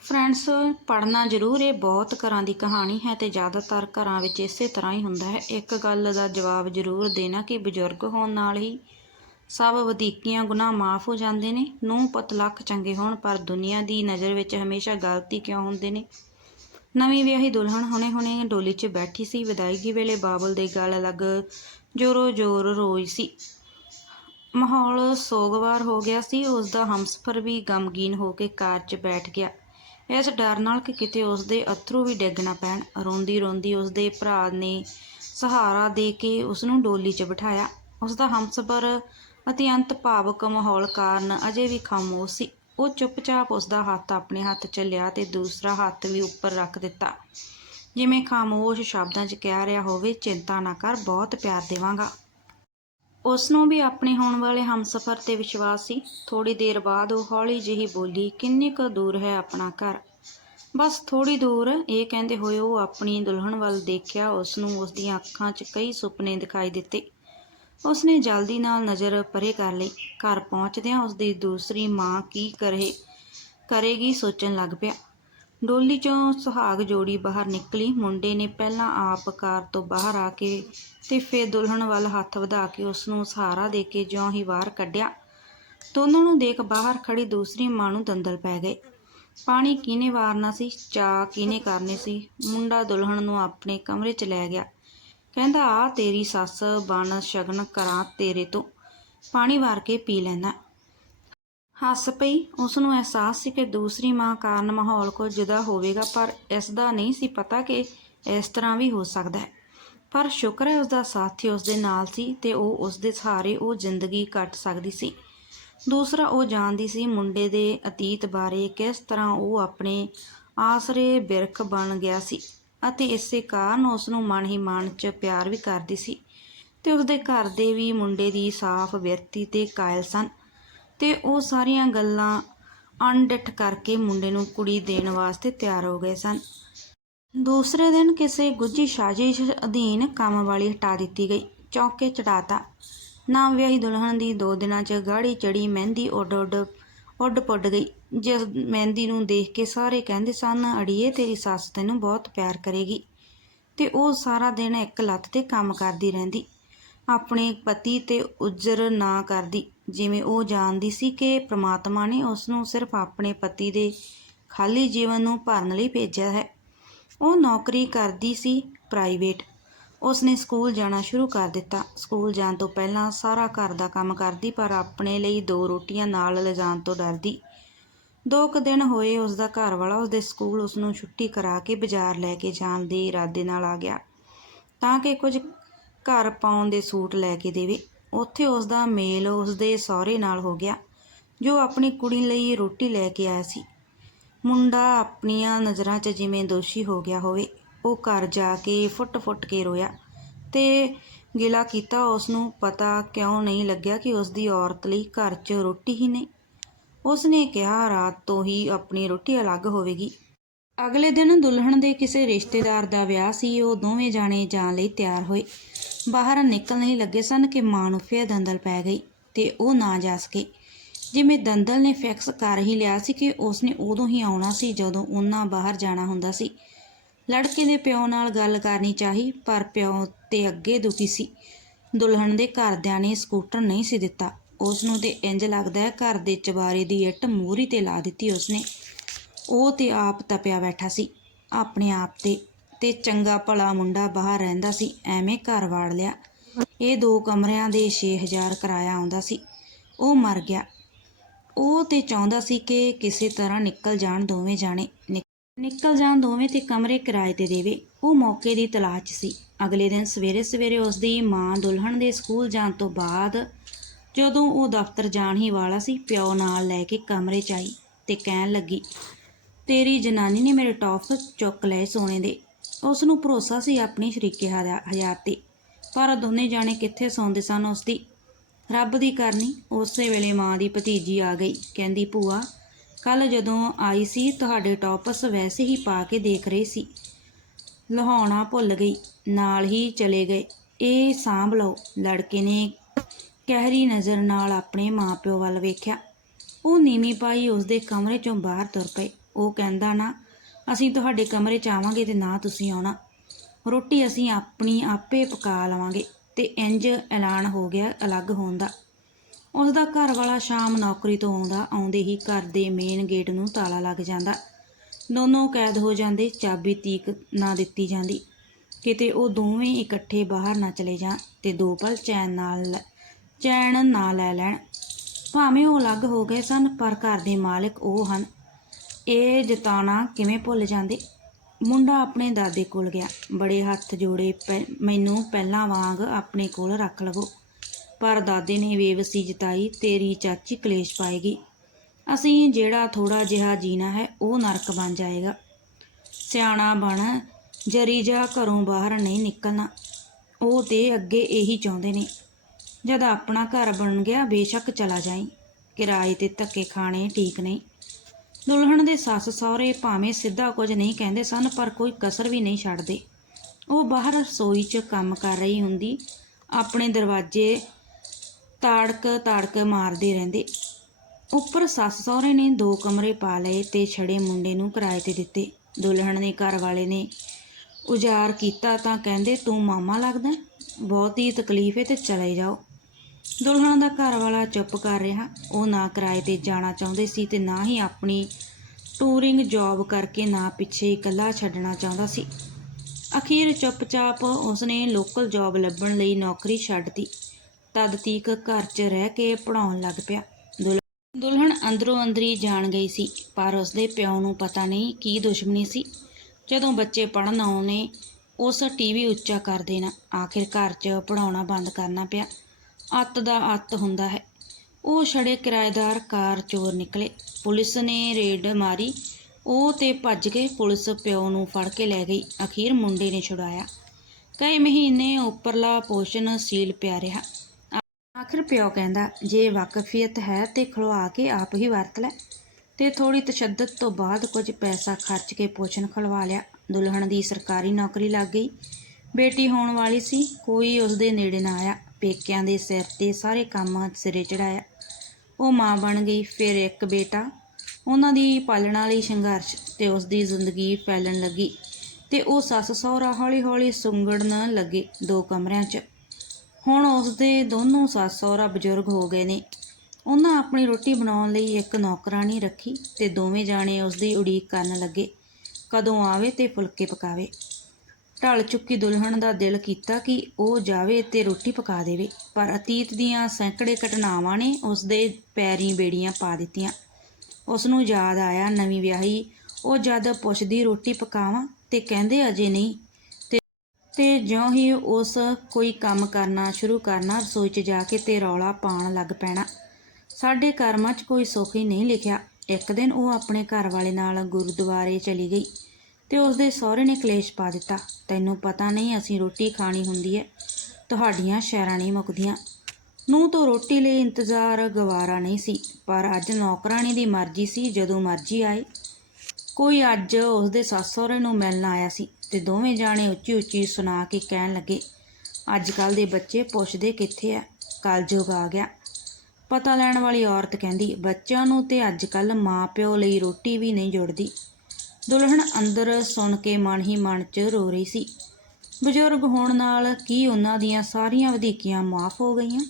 Friends ਪੜ੍ਹਨਾ ਜ਼ਰੂਰ ਇਹ ਬਹੁਤ ਘਰਾਂ ਦੀ ਕਹਾਣੀ ਹੈ ਤੇ ਜ਼ਿਆਦਾਤਰ ਘਰਾਂ ਵਿੱਚ ਇਸੇ ਤਰ੍ਹਾਂ ਹੀ ਹੁੰਦਾ ਹੈ। ਇੱਕ ਗੱਲ ਦਾ ਜਵਾਬ ਜ਼ਰੂਰ ਦੇਣਾ ਕਿ ਬਜ਼ੁਰਗ ਹੋਣ ਨਾਲ ਹੀ ਸਭ ਵਧੀਕੀਆਂ ਗੁਨਾਹ ਮਾਫ ਹੋ ਜਾਂਦੇ ਨੇ। ਨੂੰ ਪੁੱਤ ਲੱਖ ਚੰਗੇ ਹੋਣ, ਪਰ ਦੁਨੀਆ ਦੀ ਨਜ਼ਰ ਵਿੱਚ ਹਮੇਸ਼ਾ ਗਲਤੀ ਕਿਉਂ ਹੁੰਦੇ ਨੇ? ਨਵੀਂ ਵਿਆਹੀ ਦੁਲਹਨ ਹੁਣੇ-ਹੁਣੇ ਡੋਲੀ 'ਚ ਬੈਠੀ ਸੀ। ਵਿਦਾਇਗੀ ਵੇਲੇ ਬਾਬਲ ਦੇ ਗਲ ਲੱਗ ਜੋਰੋ ਜੋਰ ਰੋਈ ਸੀ। ਮਾਹੌਲ ਸੋਗਵਾਰ ਹੋ ਗਿਆ ਸੀ। ਉਸ ਦਾ ਹਮਸਫਰ ਵੀ ਗਮਗੀਨ ਹੋ ਕੇ ਕਾਰ 'ਚ ਬੈਠ ਗਿਆ। ਇਸ ਡਰ ਨਾਲ ਕਿ ਕਿਤੇ ਉਸ ਦੇ ਅਥਰੂ ਵੀ ਡਿੱਗ ਨਾ ਪੈਣ। ਰੋਂਦੀ ਰੋਂਦੀ ਉਸ ਦੇ ਭਰਾ ਨੇ ਸਹਾਰਾ ਦੇ ਕੇ ਉਸ ਨੂੰ ਡੋਲੀ 'ਚ ਬਿਠਾਇਆ। ਉਸ ਦਾ ਹਮਸਫਰ ਅਤਿਅੰਤ ਭਾਵਕ ਮਾਹੌਲ ਕਾਰਨ ਅਜੇ ਵੀ ਖਾਮੋਸ਼ ਸੀ। ਉਹ ਚੁੱਪਚਾਪ ਉਸ ਦਾ ਹੱਥ ਆਪਣੇ ਹੱਥ 'ਚ ਲਿਆ ਤੇ ਦੂਸਰਾ ਹੱਥ ਵੀ ਉੱਪਰ ਰੱਖ ਦਿੱਤਾ। ਜਿਵੇਂ ਖਾਮੋਸ਼ ਸ਼ਬਦਾਂ 'ਚ ਕਹਿ ਰਿਹਾ ਹੋਵੇ, ਚਿੰਤਾ ਨਾ ਕਰ, ਬਹੁਤ ਪਿਆਰ ਦੇਵਾਂਗਾ। ਉਸ ਨੂੰ ਵੀ ਆਪਣੇ ਹੋਣ ਵਾਲੇ ਹਮਸਫਰ ਤੇ ਵਿਸ਼ਵਾਸ ਸੀ। ਥੋੜੀ ਦੇਰ ਬਾਅਦ ਉਹ ਹੌਲੀ ਜਿਹੀ ਬੋਲੀ, ਕਿੰਨੀ ਕੁ ਦੂਰ ਹੈ ਆਪਣਾ ਘਰ? ਬਸ ਥੋੜੀ ਦੂਰ। ਇਹ ਕਹਿੰਦੇ ਹੋਏ ਉਹ ਆਪਣੀ ਦੁਲਹਨ ਵੱਲ ਦੇਖਿਆ। ਉਸ ਨੂੰ ਉਸ ਦੀਆਂ ਅੱਖਾਂ 'ਚ ਕਈ ਸੁਪਨੇ ਦਿਖਾਈ ਦਿੱਤੇ। ਉਸ ਨੇ ਜਲਦੀ ਨਾਲ ਨਜ਼ਰ ਪਰੇ ਕਰ ਲਈ। ਘਰ ਪਹੁੰਚਦਿਆਂ ਉਸ ਦੀ ਦੂਸਰੀ ਮਾਂ ਕੀ ਕਰੇ, ਕਰੇਗੀ ਸੋਚਣ ਲੱਗ ਪਿਆ। ਡੋਲੀ ਚੋਂ ਸੁਹਾਗ ਜੋੜੀ ਬਾਹਰ ਨਿਕਲੀ। ਮੁੰਡੇ ਨੇ ਪਹਿਲਾਂ ਆਪ ਕਾਰ ਤੋਂ ਬਾਹਰ ਆ ਕੇ ਤੇ ਫਿਰ ਦੁਲਹਨ ਵੱਲ ਹੱਥ ਵਧਾ ਕੇ ਉਸ ਨੂੰ ਸਹਾਰਾ ਦੇ ਕੇ ਜਿਉਂ ਹੀ ਬਾਹਰ ਕੱਢਿਆ। ਦੋਨੋਂ ਨੂੰ ਦੇਖ ਬਾਹਰ ਖੜੀ ਦੂਸਰੀ ਮਾਂ ਨੂੰ ਦੰਦਲ ਪੈ ਗਏ। ਪਾਣੀ ਕਿਹਨੇ ਵਾਰਨਾ ਸੀ? ਚਾਹ ਕਿਹਨੇ ਕਰਨੇ ਸੀ? ਮੁੰਡਾ ਦੁਲਹਨ ਨੂੰ ਆਪਣੇ ਕਮਰੇ 'ਚ ਲੈ ਗਿਆ। ਕਹਿੰਦਾ ਆ ਤੇਰੀ ਸੱਸ ਬਣ ਸ਼ਗਨ ਕਰਾਂ ਤੇਰੇ ਤੋਂ। ਪਾਣੀ ਵਾਰ ਕੇ ਪੀ ਲੈਣਾ ਹੱਸ ਪਈ। ਉਸ ਨੂੰ ਅਹਿਸਾਸ ਸੀ ਕਿ ਦੂਸਰੀ ਮਾਂ ਕਾਰਨ ਮਾਹੌਲ ਕੁਝ ਜੁਦਾ ਹੋਵੇਗਾ, ਪਰ ਇਸ ਦਾ ਨਹੀਂ ਸੀ ਪਤਾ ਕਿ ਇਸ ਤਰ੍ਹਾਂ ਵੀ ਹੋ ਸਕਦਾ ਹੈ। ਪਰ ਸ਼ੁਕਰ ਹੈ ਉਸ ਦਾ ਸਾਥੀ ਉਸ ਦੇ ਨਾਲ ਸੀ ਤੇ ਉਹ ਉਸ ਦੇ ਸਹਾਰੇ ਉਹ ਜ਼ਿੰਦਗੀ ਕੱਟ ਸਕਦੀ ਸੀ। ਦੂਸਰਾ ਉਹ ਜਾਣਦੀ ਸੀ ਮੁੰਡੇ ਦੇ ਅਤੀਤ ਬਾਰੇ ਕਿਸ ਤਰ੍ਹਾਂ ਉਹ ਆਪਣੇ ਆਸਰੇ ਬਿਰਖ ਬਣ ਗਿਆ ਸੀ ਅਤੇ ਇਸੇ ਕਾਰਨ ਉਸ ਨੂੰ ਮਨ ਹੀ ਮਨ 'ਚ ਪਿਆਰ ਵੀ ਕਰਦੀ ਸੀ। ਤੇ ਉਸ ਦੇ ਘਰ ਦੇ ਵੀ ਮੁੰਡੇ ਦੀ ਸਾਫ਼ ਬਿਰਤੀ ਤੇ ਕਾਇਲ ਸਨ ਤੇ ਉਹ ਸਾਰੀਆਂ ਗੱਲਾਂ ਅਣਡਿੱਠ ਕਰਕੇ ਮੁੰਡੇ ਨੂੰ ਕੁੜੀ ਦੇਣ ਵਾਸਤੇ ਤਿਆਰ ਹੋ ਗਏ ਸਨ। ਦੂਸਰੇ ਦਿਨ ਕਿਸੇ ਗੁੱਜੀ ਸਾਜ਼ਿਸ਼ ਅਧੀਨ ਕੰਮ ਵਾਲੀ ਹਟਾ ਦਿੱਤੀ ਗਈ, ਚੌਕੇ ਚੜਾਤਾ ਨਾ ਵਿਆਹੀ ਦੁਲਹਨ ਦੀ ਦੋ ਦਿਨਾਂ 'ਚ ਗਾੜੀ ਚੜੀ ਮਹਿੰਦੀ ਉੱਡ ਉੱਡ ਉੱਡ ਪੁੱਡ ਗਈ। ਜਿਸ ਮਹਿੰਦੀ ਨੂੰ ਦੇਖ ਕੇ ਸਾਰੇ ਕਹਿੰਦੇ ਸਨ, ਅੜੀਏ, ਤੇਰੀ ਸੱਸ ਤੈਨੂੰ ਬਹੁਤ ਪਿਆਰ ਕਰੇਗੀ। ਤੇ ਉਹ ਸਾਰਾ ਦਿਨ ਇੱਕ ਲੱਤ ਤੇ ਕੰਮ ਕਰਦੀ ਰਹਿੰਦੀ। ਆਪਣੇ ਪਤੀ ਤੇ ਉਜਰ ਨਾ ਕਰਦੀ। ਜਿਵੇਂ ਉਹ ਜਾਣਦੀ ਸੀ ਕਿ ਪ੍ਰਮਾਤਮਾ ਨੇ ਉਸ ਨੂੰ ਸਿਰਫ ਆਪਣੇ ਪਤੀ ਦੇ ਖਾਲੀ ਜੀਵਨ ਨੂੰ ਭਰਨ ਲਈ ਭੇਜਿਆ ਹੈ। ਉਹ ਨੌਕਰੀ ਕਰਦੀ ਸੀ ਪ੍ਰਾਈਵੇਟ ਉਸ ਨੇ ਸਕੂਲ ਜਾਣਾ ਸ਼ੁਰੂ ਕਰ ਦਿੱਤਾ। ਸਕੂਲ ਜਾਣ ਤੋਂ ਪਹਿਲਾਂ ਸਾਰਾ ਘਰ ਦਾ ਕੰਮ ਕਰਦੀ, ਪਰ ਆਪਣੇ ਲਈ ਦੋ ਰੋਟੀਆਂ ਨਾਲ ਲਿਜਾਣ ਤੋਂ ਡਰਦੀ। ਦੋ ਕੁ ਦਿਨ ਹੋਏ ਉਸ ਦਾ ਘਰ ਵਾਲਾ ਉਸ ਦੇ ਸਕੂਲ ਉਸ ਨੂੰ ਛੁੱਟੀ ਕਰਾ ਕੇ ਬਾਜ਼ਾਰ ਲੈ ਕੇ ਜਾਣ ਦੇ ਇਰਾਦੇ ਨਾਲ ਆ ਗਿਆ। ਤਾਂ ਕਿ ਕੁਝ ਘਰ ਪਾਉਣ ਦੇ ਸੂਟ ਲੈ ਕੇ ਦੇਵੇ। ਉੱਥੇ ਉਸ ਦਾ ਮੇਲ ਉਸ ਦੇ ਸਹੁਰੇ ਨਾਲ ਹੋ ਗਿਆ, ਜੋ ਆਪਣੀ ਕੁੜੀ ਲਈ ਰੋਟੀ ਲੈ ਕੇ ਆਇਆ ਸੀ। ਮੁੰਡਾ ਆਪਣੀਆਂ ਨਜ਼ਰਾਂ 'ਚ ਜਿਵੇਂ ਦੋਸ਼ੀ ਹੋ ਗਿਆ ਹੋਵੇ। ਉਹ ਘਰ ਜਾ ਕੇ ਫੁੱਟ-ਫੁੱਟ ਕੇ ਰੋਇਆ ਤੇ ਗਿਲਾ ਕੀਤਾ ਉਸ ਨੂੰ ਪਤਾ ਕਿਉਂ ਨਹੀਂ ਲੱਗਿਆ ਕਿ ਉਸ ਦੀ ਔਰਤ ਲਈ ਘਰ 'ਚ ਰੋਟੀ ਹੀ ਨਹੀਂ। ਉਸ ਨੇ ਕਿਹਾ, ਰਾਤ ਤੋਂ ਹੀ ਆਪਣੀ ਰੋਟੀ ਅਲੱਗ ਹੋਵੇਗੀ। ਅਗਲੇ ਦਿਨ ਦੁਲਹਣ ਦੇ ਕਿਸੇ ਰਿਸ਼ਤੇਦਾਰ ਦਾ ਵਿਆਹ ਸੀ। ਉਹ ਦੋਵੇਂ ਜਾਣੇ ਜਾਣ ਲਈ ਤਿਆਰ ਹੋਏ। ਬਾਹਰ ਨਿਕਲ ਨਹੀਂ ਲੱਗੇ ਸਨ ਕਿ ਮਾਂ ਨੂੰ ਫੇਰ ਦੰਦਲ ਪੈ ਗਈ ਤੇ ਉਹ ਨਾ ਜਾ ਸਕੇ। ਜਿਵੇਂ ਦੰਦਲ ਨੇ ਫਿਕਸ ਕਰ ਹੀ ਲਿਆ ਸੀ ਕਿ ਉਸ ਨੇ ਉਦੋਂ ਹੀ ਆਉਣਾ ਸੀ ਜਦੋਂ ਉਹਨਾਂ ਬਾਹਰ ਜਾਣਾ ਹੁੰਦਾ ਸੀ। ਲੜਕੇ ਦੇ ਪਿਓ ਨਾਲ ਗੱਲ ਕਰਨੀ ਚਾਹੀ, ਪਰ ਪਿਓ ਤੇ ਅੱਗੇ ਦੁਖੀ ਸੀ। ਦੁਲਹਨ ਦੇ ਘਰਦਿਆਂ ਨੇ ਸਕੂਟਰ ਨਹੀਂ ਸੀ ਦਿੱਤਾ। ਉਸ ਨੂੰ ਤੇ ਇੰਜ ਲੱਗਦਾ ਹੈ ਘਰ ਦੇ ਚਵਾਰੇ ਦੀ ਇੱਟ ਮੂਹਰੀ ਤੇ ਲਾ ਦਿੱਤੀ ਉਸਨੇ। ਉਹ ਤੇ ਆਪ ਤਪਿਆ ਬੈਠਾ ਸੀ। ਆਪਣੇ ਆਪ ਤੇ ਤੇ ਚੰਗਾ ਭਲਾ ਮੁੰਡਾ ਬਾਹਰ ਰਹਿੰਦਾ ਸੀ, ਐਵੇਂ ਘਰ ਵਾੜ ਲਿਆ। ਇਹ ਦੋ ਕਮਰਿਆਂ ਦੇ 6000 ਕਿਰਾਇਆ ਆਉਂਦਾ ਸੀ। ਉਹ ਮਰ ਗਿਆ। ਉਹ ਤੇ ਚਾਹੁੰਦਾ ਸੀ ਕਿ ਕਿਸੇ ਤਰ੍ਹਾਂ ਨਿਕਲ ਜਾਣ ਦੋਵੇਂ ਜਾਣੇ। ਨਿਕਲ ਜਾਣ ਦੋਵੇਂ ਤੇ ਕਮਰੇ ਕਿਰਾਏ ਤੇ ਦੇਵੇ। ਉਹ ਮੌਕੇ ਦੀ ਤਲਾਸ਼ ਸੀ। ਅਗਲੇ ਦਿਨ ਸਵੇਰੇ ਸਵੇਰੇ ਉਸ ਦੀ ਮਾਂ ਦੁਲਹਨ ਦੇ ਸਕੂਲ ਜਾਣ ਤੋਂ ਬਾਅਦ ਜਦੋਂ ਉਹ ਦਫ਼ਤਰ ਜਾਣ ਹੀ ਵਾਲਾ ਸੀ, ਪਿਓ ਨਾਲ ਲੈ ਕੇ ਕਮਰੇ 'ਚ ਆਈ ਤੇ ਕਹਿਣ ਲੱਗੀ, ਤੇਰੀ ਜਨਾਨੀ ਨੇ ਮੇਰੇ ਟੌਫ ਚੁੱਕ ਲਏ ਸੋਨੇ ਦੇ। ਉਸ ਨੂੰ ਭਰੋਸਾ ਸੀ ਆਪਣੀ ਸ਼ਰੀਕੇ ਹਜ਼ਾ- ਹਯਾਤ ਤੇ। ਪਰ ਦੋਨੇ ਜਾਣੇ ਕਿੱਥੇ ਸੌਂਦੇ ਸਨ ਉਸ ਦੀ ਰੱਬ ਦੀ ਕਰਨੀ, ਉਸੇ ਵੇਲੇ ਮਾਂ ਦੀ ਭਤੀਜੀ ਆ ਗਈ। ਕਹਿੰਦੀ, ਭੂਆ ਕੱਲ ਜਦੋਂ ਆਈ ਸੀ, ਤੁਹਾਡੇ ਟੌਪਸ ਵੈਸੇ ਹੀ ਪਾ ਕੇ ਦੇਖ ਰਹੇ ਸੀ। ਲਹਾਉਣਾ ਭੁੱਲ ਗਈ, ਨਾਲ ਹੀ ਚਲੇ ਗਏ। ਇਹ ਸਾਂਭ ਲਓ, ਲੜਕੇ ਨੇ ਕਹਿਰੀ ਨਜ਼ਰ ਨਾਲ ਆਪਣੇ ਮਾਪਿਓ ਵੱਲ ਵੇਖਿਆ। ਉਹ ਨੀਵੀਂ ਪਾਈ ਉਸਦੇ ਕਮਰੇ ਚੋਂ ਬਾਹਰ ਤੁਰ ਪਏ। ਉਹ ਕਹਿੰਦਾ, ਨਾ, ਅਸੀਂ ਤੁਹਾਡੇ ਕਮਰੇ 'ਚ ਆਵਾਂਗੇ ਤੇ ਨਾ ਤੁਸੀਂ ਆਉਣਾ। ਰੋਟੀ ਅਸੀਂ ਆਪਣੀ ਆਪੇ ਪਕਾ ਲਵਾਂਗੇ। ਤੇ ਇੰਜ ਐਲਾਨ ਹੋ ਗਿਆ ਅਲੱਗ ਹੋਣ ਦਾ। ਉਸ ਦਾ ਘਰ ਵਾਲਾ ਸ਼ਾਮ ਨੌਕਰੀ ਤੋਂ ਆਉਂਦਾ, ਆਉਂਦੇ ਹੀ ਘਰ ਦੇ ਮੇਨ ਗੇਟ ਨੂੰ ਤਾਲਾ ਲੱਗ ਜਾਂਦਾ। ਦੋਨੋਂ ਕੈਦ ਹੋ ਜਾਂਦੇ, ਚਾਬੀ ਤੀਕ ਨਾ ਦਿੱਤੀ ਜਾਂਦੀ। ਕਿਤੇ ਉਹ ਦੋਵੇਂ ਇਕੱਠੇ ਬਾਹਰ ਨਾ ਚਲੇ ਜਾਣ ਤੇ ਦੋ ਪਲ ਚੈਨ ਨਾਲ ਲੈ- ਚੈਨ ਨਾ ਲੈ ਲੈਣ। ਭਾਵੇਂ ਉਹ ਅਲੱਗ ਹੋ ਗਏ ਸਨ, ਪਰ ਘਰ ਦੇ ਮਾਲਕ ਉਹ ਹਨ। ਇਹ ਜਤਾਣਾ ਕਿਵੇਂ ਭੁੱਲ ਜਾਂਦੇ? ਮੁੰਡਾ ਆਪਣੇ ਦਾਦੇ ਕੋਲ ਗਿਆ। ਬੜੇ ਹੱਥ ਜੋੜੇ ਪਹਿ- ਮੈਨੂੰ ਪਹਿਲਾਂ ਵਾਂਗ ਆਪਣੇ ਕੋਲ ਰੱਖ ਲਵੋ। ਪਰ ਦਾਦੇ ਨੇ ਬੇਵਸੀ ਜਤਾਈ, ਤੇਰੀ ਚਾਚੀ ਕਲੇਸ਼ ਪਾਏਗੀ। ਅਸੀਂ ਜਿਹੜਾ ਥੋੜਾ ਜਿਹਾ ਜੀਣਾ ਹੈ, ਉਹ ਨਰਕ ਬਣ ਜਾਏਗਾ। ਸਿਆਣਾ ਬਣ, ਜਰੀ ਜਾ ਘਰੋਂ ਬਾਹਰ ਨਹੀਂ ਨਿਕਲਣਾ। ਉਹ ਤੇ ਅੱਗੇ ਇਹੀ ਚਾਹੁੰਦੇ ਨੇ। ਜਦ ਆਪਣਾ ਘਰ ਬਣ ਗਿਆ, ਬੇਸ਼ੱਕ ਚਲਾ ਜਾਈ। ਕਿਰਾਏ ਤੇ ਧੱਕੇ ਖਾਣੇ ਠੀਕ ਨਹੀਂ। ਦੁਲਹਣ ਦੇ ਸੱਸ ਸਹੁਰੇ ਭਾਵੇਂ ਸਿੱਧਾ ਕੁਝ ਨਹੀਂ ਕਹਿੰਦੇ ਸਨ, ਪਰ ਕੋਈ ਕਸਰ ਵੀ ਨਹੀਂ ਛੱਡਦੇ। ਉਹ ਬਾਹਰ ਰਸੋਈ 'ਚ ਕੰਮ ਕਰ ਰਹੀ ਹੁੰਦੀ। ਆਪਣੇ ਦਰਵਾਜ਼ੇ ਤਾੜਕ ਤਾੜਕ ਮਾਰਦੇ ਰਹਿੰਦੇ। ਉੱਪਰ ਸੱਸ ਸਹੁਰੇ ਨੇ ਦੋ ਕਮਰੇ ਪਾ ਲਏ ਤੇ ਛੜੇ ਮੁੰਡੇ ਨੂੰ ਕਿਰਾਏ ਤੇ ਦਿੱਤੇ। ਦੁਲਹਨ ਦੇ ਘਰ ਵਾਲੇ ਨੇ ਉਜਾਰ ਕੀਤਾ ਤਾਂ ਕਹਿੰਦੇ, ਤੂੰ ਮਾਮਾ ਲੱਗਦਾ, ਬਹੁਤੀ ਤਕਲੀਫ ਹੈ ਤੇ ਚਲੇ ਜਾਓ। ਦੁਲਹਣ ਦਾ ਘਰ ਵਾਲਾ ਚੁੱਪ ਕਰ ਰਿਹਾ। ਉਹ ਨਾ ਕਿਰਾਏ ਤੇ ਜਾਣਾ ਚਾਹੁੰਦੇ ਸੀ ਤੇ ਨਾ ਹੀ ਆਪਣੀ ਟੂਰਿੰਗ ਜੌਬ ਕਰਕੇ ਨਾ ਪਿੱਛੇ ਇਕੱਲਾ ਛੱਡਣਾ ਚਾਹੁੰਦਾ ਸੀ। ਅਖੀਰ ਚੁੱਪਚਾਪ ਉਸਨੇ ਲੋਕਲ ਜੌਬ ਲੱਭਣ ਲਈ ਨੌਕਰੀ ਛੱਡਤੀ ਤਦ ਤੀਕ ਘਰ 'ਚ ਰਹਿ ਕੇ ਪੜਾਉਣ ਲੱਗ ਪਿਆ। ਦੁਲ- ਦੁਲਹਨ ਅੰਦਰੋਂ ਅੰਦਰੀ ਜਾਣ ਗਈ ਸੀ, ਪਰ ਉਸਦੇ ਪਿਓ ਨੂੰ ਪਤਾ ਨਹੀਂ ਕੀ ਦੁਸ਼ਮਣੀ ਸੀ। ਜਦੋਂ ਬੱਚੇ ਪੜਨ ਆਉਣੇ, ਉਸ ਟੀਵੀ ਉੱਚਾ ਕਰ ਦੇਣਾ। ਆਖਿਰ ਘਰ 'ਚ ਪੜਾਉਣਾ ਬੰਦ ਕਰਨਾ ਪਿਆ। ਅੱਤ ਦਾ ਅੱਤ ਹੁੰਦਾ ਹੈ। ਉਹ ਛੜੇ ਕਿਰਾਏਦਾਰ ਕਾਰ ਚੋਰ ਨਿਕਲੇ। ਪੁਲਿਸ ਨੇ ਰੇਡ ਮਾਰੀ। ਉਹ ਤੇ ਭੱਜ ਕੇ ਪੁਲਿਸ ਪਿਓ ਨੂੰ ਫੜ ਕੇ ਲੈ ਗਈ। ਅਖੀਰ ਮੁੰਡੇ ਨੇ ਛੁਡਾਇਆ। ਕਈ ਮਹੀਨੇ ਉੱਪਰਲਾ ਪੋਸ਼ਣ ਸੀਲ ਪਿਆ ਰਿਹਾ। ਆਖਿਰ ਪਿਓ ਕਹਿੰਦਾ, ਜੇ ਵਾਕਫੀਅਤ ਹੈ ਤੇ ਖਲਵਾ ਕੇ ਆਪ ਹੀ ਵਰਤ ਲੈ। ਤੇ ਥੋੜੀ ਤਸ਼ੱਦਦ ਤੋਂ ਬਾਅਦ ਕੁਝ ਪੈਸਾ ਖਰਚ ਕੇ ਪੋਸ਼ਣ ਖਲਵਾ ਲਿਆ। ਦੁਲਹਨ ਦੀ ਸਰਕਾਰੀ ਨੌਕਰੀ ਲੱਗ ਗਈ। ਬੇਟੀ ਹੋਣ ਵਾਲੀ ਸੀ, ਕੋਈ ਉਸ ਦੇ ਨੇੜੇ ਨਾ ਆਇਆ। ਪੇਕਿਆਂ ਦੇ ਸਿਰ ਤੇ ਸਾਰੇ ਕੰਮ ਸਿਰੇ ਚੜਾਇਆ ਉਹ ਮਾਂ ਬਣ ਗਈ, ਫਿਰ ਇੱਕ ਬੇਟਾ। ਉਹਨਾਂ ਦੀ ਪਾਲਣਾ ਲਈ ਸੰਘਰਸ਼ ਤੇ ਉਸ ਦੀ ਜ਼ਿੰਦਗੀ ਫੈਲਣ ਲੱਗੀ ਤੇ ਉਹ ਸੱਸ ਸਹੁਰਾ ਹੌਲੀ-ਹੌਲੀ ਸੁੰਗੜਨ ਲੱਗੇ ਦੋ ਕਮਰਿਆਂ 'ਚ। ਹੁਣ ਉਸ ਦੇ ਦੋਨੋਂ ਸੱਸ ਸਹੁਰਾ ਬਜ਼ੁਰਗ ਹੋ ਗਏ ਨੇ। ਉਹਨਾਂ ਆਪਣੀ ਰੋਟੀ ਬਣਾਉਣ ਲਈ ਇੱਕ ਨੌਕਰਾਨੀ ਰੱਖੀ ਤੇ ਦੋਵੇਂ ਜਾਣੇ ਉਸ ਦੀ ਉਡੀਕ ਕਰਨ ਲੱਗੇ। ਕਦੋਂ ਆਵੇ ਤੇ ਫੁਲਕੇ ਪਕਾਵੇ। ਢਲ ਚੁੱਕੀ ਦੁਲਹਨ ਦਾ ਦਿਲ ਕੀਤਾ ਕਿ ਉਹ ਜਾਵੇ ਤੇ ਰੋਟੀ ਪਕਾ ਦੇਵੇ, ਪਰ ਅਤੀਤ ਦੀਆਂ ਸੈਂਕੜੇ ਘਟਨਾਵਾਂ ਨੇ ਉਸ ਦੇ ਪੈਰੀਂ ਬੇੜੀਆਂ ਪਾ ਦਿੱਤੀਆਂ। ਉਸ ਨੂੰ ਯਾਦ ਆਇਆ ਨਵੀਂ ਵਿਆਹੀ, ਉਹ ਜਦ ਪੁੱਛਦੀ ਰੋਟੀ ਪਕਾਵਾਂ ਤੇ ਕਹਿੰਦੇ ਅਜੇ ਨਹੀਂ ਤੇ ਜਿਉਂ ਹੀ ਉਸ ਕੋਈ ਕੰਮ ਕਰਨਾ ਸ਼ੁਰੂ ਕਰਨਾ, ਰਸੋਈ 'ਚ ਜਾ ਕੇ ਤੇ ਰੌਲਾ ਪਾਉਣ ਲੱਗ ਪੈਣਾ। ਸਾਡੇ ਕਰਮਾਂ 'ਚ ਕੋਈ ਸੁੱਖ ਹੀ ਨਹੀਂ ਲਿਖਿਆ। ਇੱਕ ਦਿਨ ਉਹ ਆਪਣੇ ਘਰ ਵਾਲੇ ਨਾਲ ਗੁਰਦੁਆਰੇ ਚਲੀ ਗਈ ਤੇ ਉਸ ਦੇ ਸਹੁਰੇ ਨੇ ਕਲੇਸ਼ ਪਾ ਦਿੱਤਾ। ਤੈਨੂੰ ਪਤਾ ਨਹੀਂ ਅਸੀਂ ਰੋਟੀ ਖਾਣੀ ਹੁੰਦੀ ਹੈ। ਤੁਹਾਡੀਆਂ ਸ਼ਹਿਰਾਂ ਨਹੀਂ ਮੁੱਕਦੀਆਂ। ਨੂੰ ਤੋਂ ਰੋਟੀ ਲਈ ਇੰਤਜ਼ਾਰ ਗਵਾਰਾ ਨਹੀਂ ਸੀ, ਪਰ ਅੱਜ ਨੌਕਰਾਣੀ ਦੀ ਮਰਜ਼ੀ ਸੀ ਜਦੋਂ ਮਰਜ਼ੀ ਆਏ। ਕੋਈ ਅੱਜ ਉਸ ਦੇ ਸੱਸ ਸਹੁਰੇ ਨੂੰ ਮਿਲਣ ਆਇਆ ਸੀ। ਤੇ ਦੋਵੇਂ ਜਾਣੇ ਉੱਚੀ ਉੱਚੀ ਸੁਣਾ ਕੇ ਕਹਿਣ ਲੱਗੇ, ਅੱਜ ਕੱਲ ਦੇ ਬੱਚੇ ਪੁੱਛਦੇ ਕਿੱਥੇ ਆ? ਕਲਯੁਗ ਆ ਗਿਆ। ਪਤਾ ਲੈਣ ਵਾਲੀ ਔਰਤ ਕਹਿੰਦੀ, ਬੱਚਿਆਂ ਨੂੰ ਤੇ ਅੱਜ ਕੱਲ ਮਾਂ ਪਿਓ ਲਈ ਰੋਟੀ ਵੀ ਨਹੀਂ ਜੁੜਦੀ। ਦੁਲਹਨ ਅੰਦਰ ਸੁਣ ਕੇ ਮਨ ਹੀ ਮਨ 'ਚ ਰੋ ਰਹੀ ਸੀ। ਬਜ਼ੁਰਗ ਹੋਣ ਨਾਲ ਕੀ ਉਹਨਾਂ ਦੀਆਂ ਸਾਰੀਆਂ ਵਧੀਕੀਆਂ ਮਾਫ ਹੋ ਗਈਆਂ?